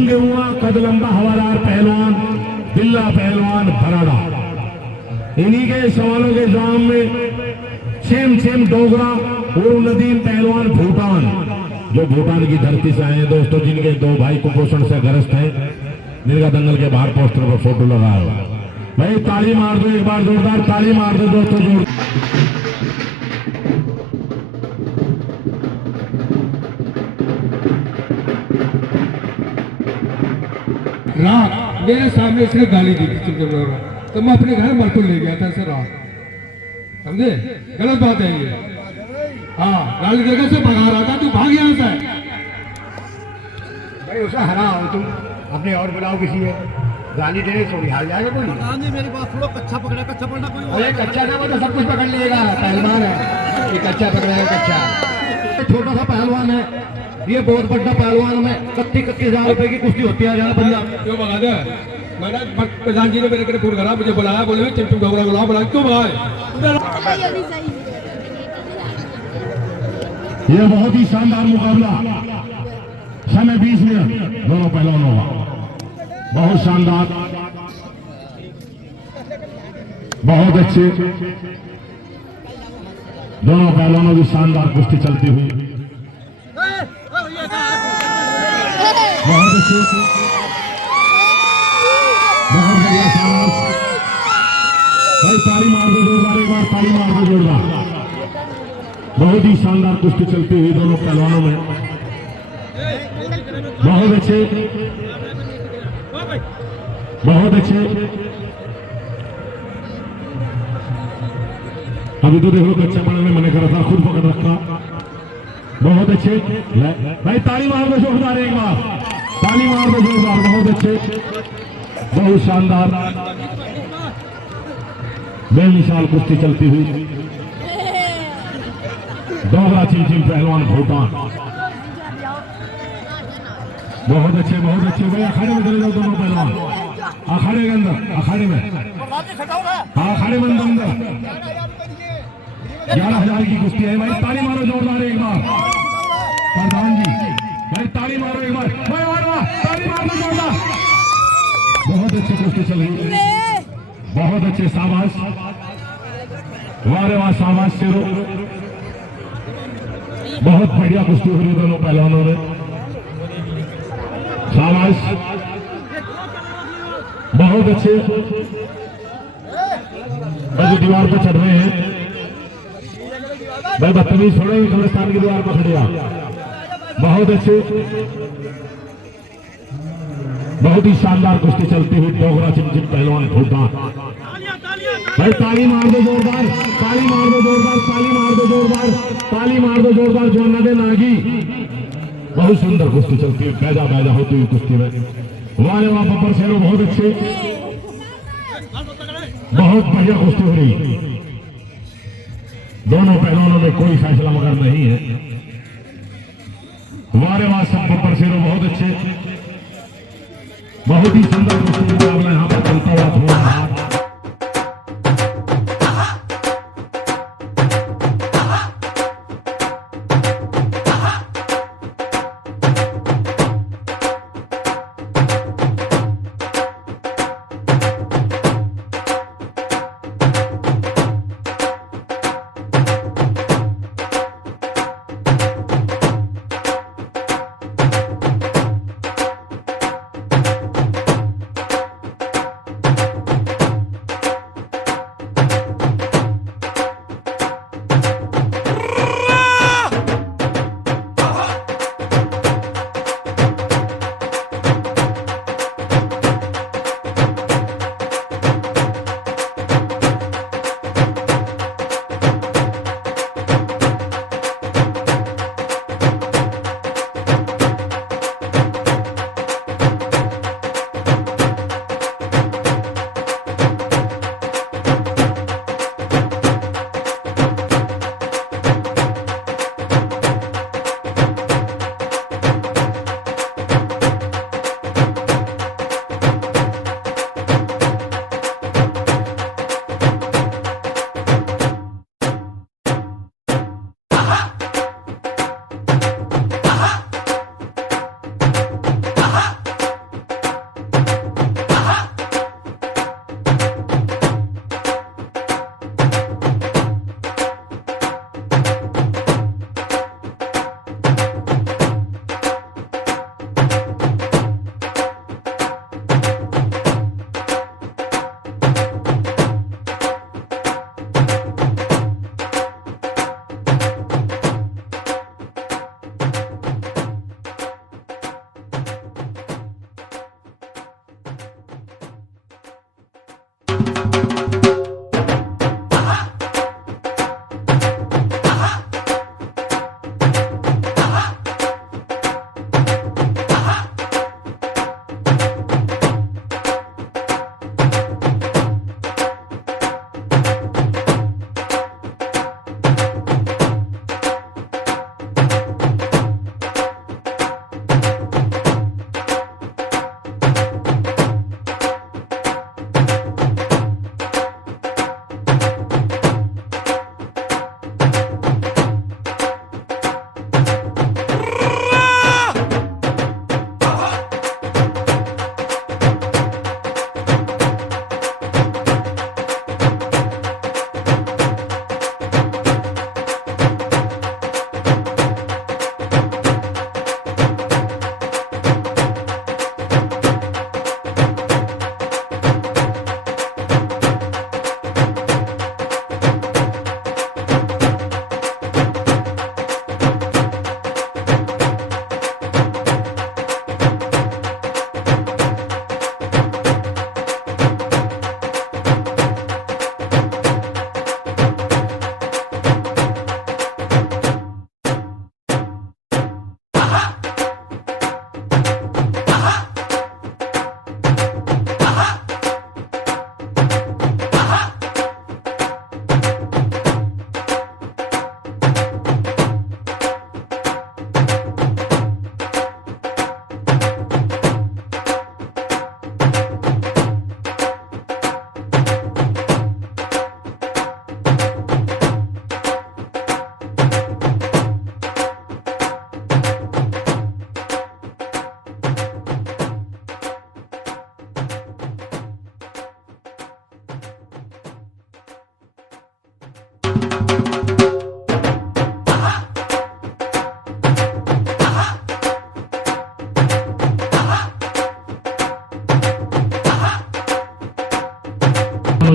ढूंढ हुआ कद लंबा हवादार पहलवान बिल्ला पहलवान भराड़ा। इन्हीं के सवालों के जवाब में छेम डोगरा और नदीम पहलवान भूटान, जो भूटान की धरती से आए हैं दोस्तों, जिनके दो भाई कुपोषण से ग्रस्त हैं, जिनका दंगल के बाहर पोस्टर पर फोटो लगा हुआ। भाई ताली मार दो एक बार, जोरदार ताली मार दो दोस्तों। जोर रात मेरे सामने इसने गाली दी थी, तो मैं अपने घर मरकुल ले गया था ऐसे रात, समझे? गलत बात है ये। हाँ, गाली देकर से भगा रहा था, तू भाग यहाँ से। भाई उसे हराओ तुम, अपने और बुलाओ किसी है, गाली देने थोड़ी हार जाएगा कोई। मेरी बात सुनो, कच्चा पकड़ा, कच्चा पकड़ना कोई। अरे कच्चा ना वो तो सब कुछ पकड़ लेगा, पहलवान है ये, कच्चा पकड़ेगा कच्चा। छोटा सा पहलवान है ये, बहुत बड़ा पहलवान में 31,000 रुपए की कुश्ती होती है यहाँ पंजाब। क्यों भगा दे? मैंने प्रधान जी ने मेरे फोन करा, मुझे बुलाया, बोले चिंटू डोगरा बुलाओ, बुलाओ, क्यों भगाए? ये बहुत ही शानदार मुकाबला, समय 20 मिनट दोनों पहलवानों का, बहुत शानदार, बहुत अच्छे दोनों पहलवानों की शानदार कुश्ती चलती हुई, बहुत अच्छे, बहुत बढ़िया शाबाश। भाई ताली मार दो जोरदार एक बार, ताली मार दो जोरदार। बहुत ही शानदार कुश्ती चलती हुई दोनों पहलवानों में, बहुत अच्छे, बहुत अच्छे। अभी तो देखो कच्चा पकड़ने में मैंने करा था, खुद पकड़ रखा, बहुत अच्छे। भाई ताली मार दो जोरदार एक बार, ताली मार दो जोरदार, बहुत अच्छे, बहुत शानदार, बेमिसाल कुश्ती चलती हुई, डोगरा चिमचिम पहलवान भूटान, बहुत अच्छे, बहुत अच्छे। भाई अखाड़े में चले जाओ दोनों पहलवान, अखाड़े के अंदर, अखाड़े में, हाँ अखाड़े में अंदर 11,000 की कुश्ती है। भाई ताली मारो जोरदार एक बार, प्रधान जी भाई ताली मारो एक बार, भाई वाह ताली मार दो जोरदार। बहुत अच्छी कुश्ती चल रही है, बहुत अच्छे, शाबाश, वाह रे वाह, शाबाश शेरो, बहुत बढ़िया कुश्ती हो रही है दोनों पहलवानों में, शाबाश, बहुत अच्छे। भाई दीवार पर चढ़ रहे हैं, भाई बदतमीज थोड़े ही कब्रिस्तान की दीवार पर खड़े आप, बहुत अच्छे, बहुत ही शानदार कुश्ती चलती हुई डोगरा चिमचिम पहलवान भूटान। भाई ताली मार दो जोरदार, ताली मार दो जोरदार, ताली मार दो जोरदार, ताली मार दो जोरदार। जो नदे नागी, बहुत सुंदर कुश्ती चलती है, पैदा पैदा होती हुई कुश्ती में, वाले वहां बब्बर शेरो, बहुत अच्छे, बहुत बढ़िया कुश्ती हो रही, दोनों पहलवानों में कोई फैसला मगर नहीं है, वारे वाह सब बब्बर शेरो, बहुत अच्छे, बहुत ही सुंदर कुश्ती मुकाबला यहाँ पर चलता हुआ धुआंधार।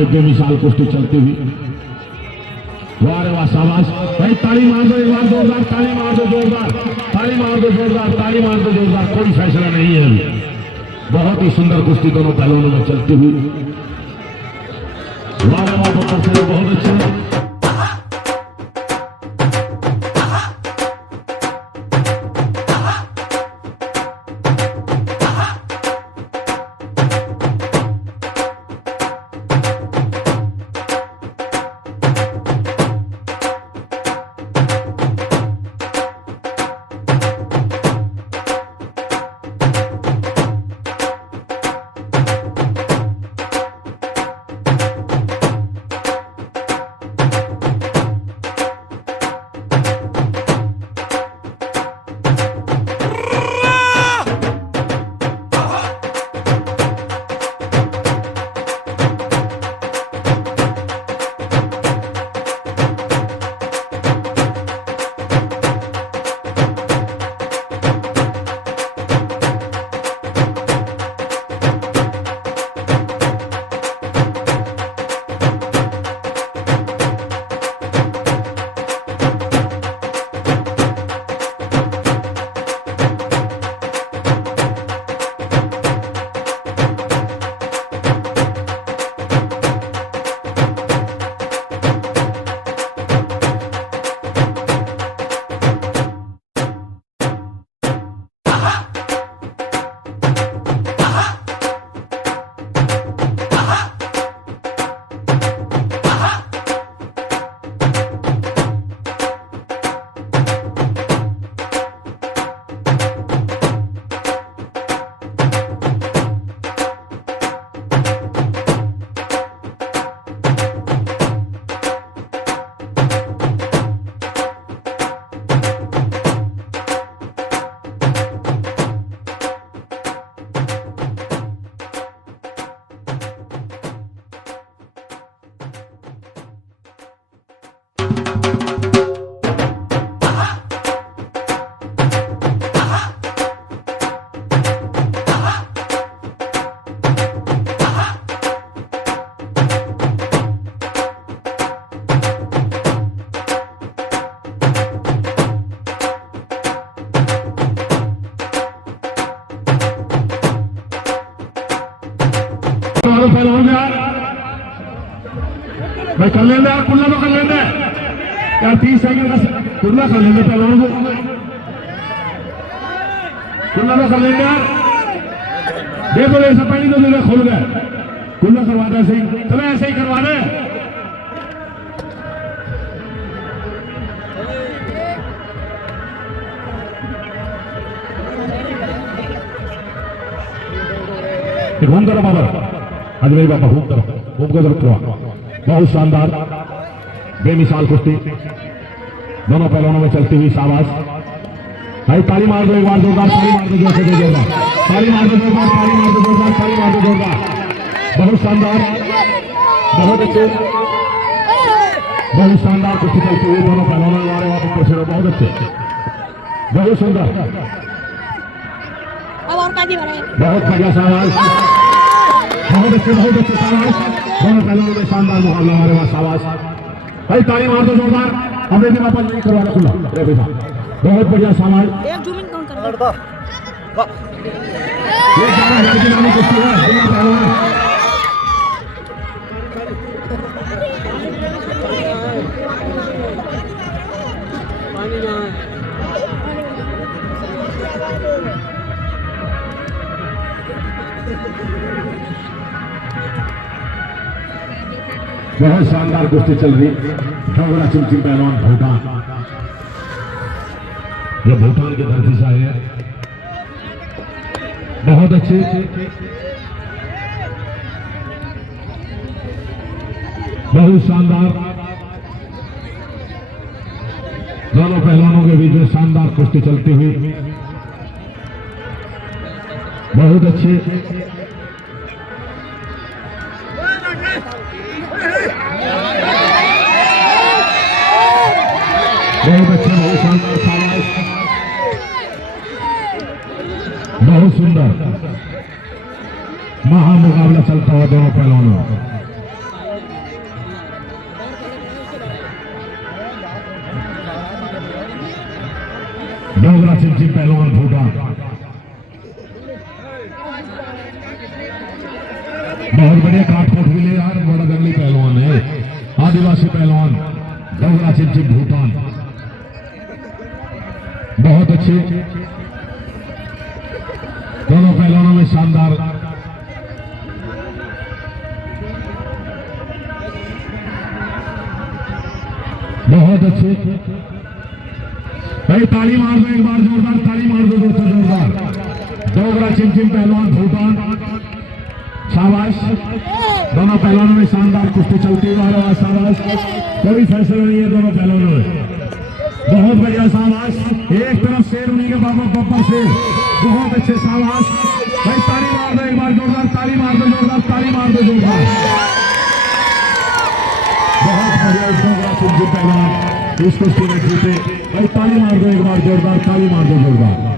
में बेमिसाल कुश्ती चलती हुई। वाह रे वाह, शाबाश भाई, ताली मार दो एक बार जोरदार, ताली मार दो जोरदार, ताली मार दो जोरदार, ताली मार दो जोरदार। कोई फैसला नहीं है अभी। बहुत ही सुंदर कुश्ती दोनों पहलवानों में चलती हुई। वाह रे वाह, बहुत अच्छे। पहलवान यार भाई कर लेंगे यार, कुल्ला तो कर लेंगे यार, 30 सेकंड का कुल्ला कर लेंगे पहलवान को, कुल्ला तो कर लेंगे यार। देखो ऐसा पहले तो मेरे खुल गए, कुल्ला करवा दे ऐसे ही, चलो ऐसे ही करवा दे। घूम करो बाबा, आज मेरी बाबा घूम करो, घूम कर जरूर। बहुत शानदार बेमिसाल कुश्ती दोनों पहलवानों में चलती हुई। शाबाश भाई, ताली मार दो एक बार जोरदार, ताली मार दो जैसे दे जोरदार, ताली मार दो जोरदार, ताली मार दो जोरदार, ताली मार दो जोरदार। बहुत शानदार, बहुत अच्छे, बहुत शानदार कुश्ती चलती हुई दोनों पहलवानों में। हमारे वहां पर बहुत अच्छे, बहुत सुंदर, बहुत बढ़िया। शाबाश, बहुत अच्छे, बहुत अच्छे। शाबाश, दोनों पहलवानों में शानदार मुकाबला हमारे वहां। शाबाश भाई, ताली मार दो जोरदार। हमें भी वापस नहीं करवा खुला, बहुत बढ़िया। शाबाश, ये 11,000 की नामी कुश्ती है। बहुत शानदार कुश्ती चल रही। ढोगरा चिमचिम पहलवान भूटान, जो भूटान की धरती से आए हैं, बहुत अच्छे, बहुत शानदार। दोनों पहलवानों के बीच में शानदार कुश्ती चलती हुई, बहुत अच्छे, बहुत अच्छे, बहुत शानदार। शाबाश, बहुत सुंदर महामुकाबला चलता हुआ दोनों पहलवानों। पहलवान भूटान। बहुत बढ़िया काटकोट भी ले यार, बड़ा जंगली पहलवान है, आदिवासी पहलवान डोगरा चिमचिम भूटान। बहुत अच्छे दोनों पहलवानों में शानदार बहुत अच्छे भाई, ताली मार दो एक बार जोरदार, ताली मार दो दोस्तों जोरदार। डोगरा चिमचिम पहलवान भूटान, शाबाश। दोनों पहलवानों में शानदार कुश्ती चलती है, शाबाश, कोई फैसला नहीं है दोनों पहलवानों में, बहुत बढ़िया शाबाश। एक तरफ शेर उन्हीं के बाबा बब्बर से, बहुत अच्छे शाबाश भाई, ताली मार दो एक बार जोरदार, ताली मार दो जोरदार, ताली मार दो जोरदार। बहुत बढ़िया डोगरा चिमचिम पहलवान इस कुश्ती में जीते भाई, ताली मार दो एक बार जोरदार, ताली मार दो जोरदार।